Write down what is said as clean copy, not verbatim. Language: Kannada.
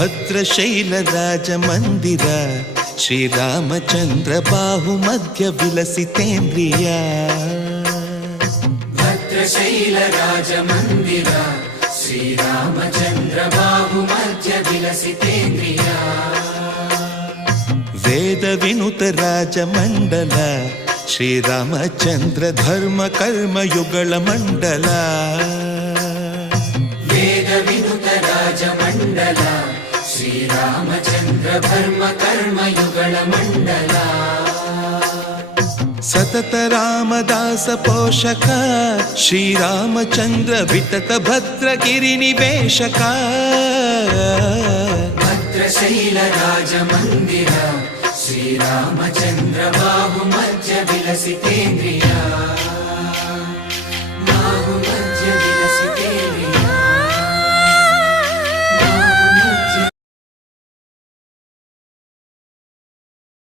ಭದ್ರಶೈಲ ರಾಜ ಮಂದಿರ ಶ್ರೀರಾಮಚಂದ್ರ ಬಾಹು ಮಧ್ಯ ವಿಲಸಿತೇಂದ್ರಿಯ ಭದ್ರಶೈಲ ರಾಜ ಮಂದಿರ ಶ್ರೀರಾಮಚಂದ್ರ ಬಾಹು ಮಧ್ಯ ವಿಲಸಿತೇಂದ್ರಿಯ ವೇದ ವಿನುತ ರಾಜ ಮಂಡಲ ಶ್ರೀರಾಮಚಂದ್ರ ಧರ್ಮ ಕರ್ಮ ಯುಗಳ ಮಂಡಲ ವೇದ ವಿನುತ ರಾಜ ಮಂಡಲ ಶ್ರೀರಾಮಚಂದ್ರ ಧರ್ಮ ಕರ್ಮ ಯುಗಳ ಮಂಡಲ ಸತತ ರಾಮದಾಸ ಪೋಷಕ ಶ್ರೀರಾಮಚಂದ್ರ ವಿತತ ಭದ್ರಗಿರಿ ನಿವೇಶಕ ಭದ್ರಶೈಲ ರಾಜ ಮಂದಿರ ಶ್ರೀರಾಮಚಂದ್ರ ಬಾಹು ಮಧ್ಯ ವಿಲಸಿತೇಂದ್ರಿಯ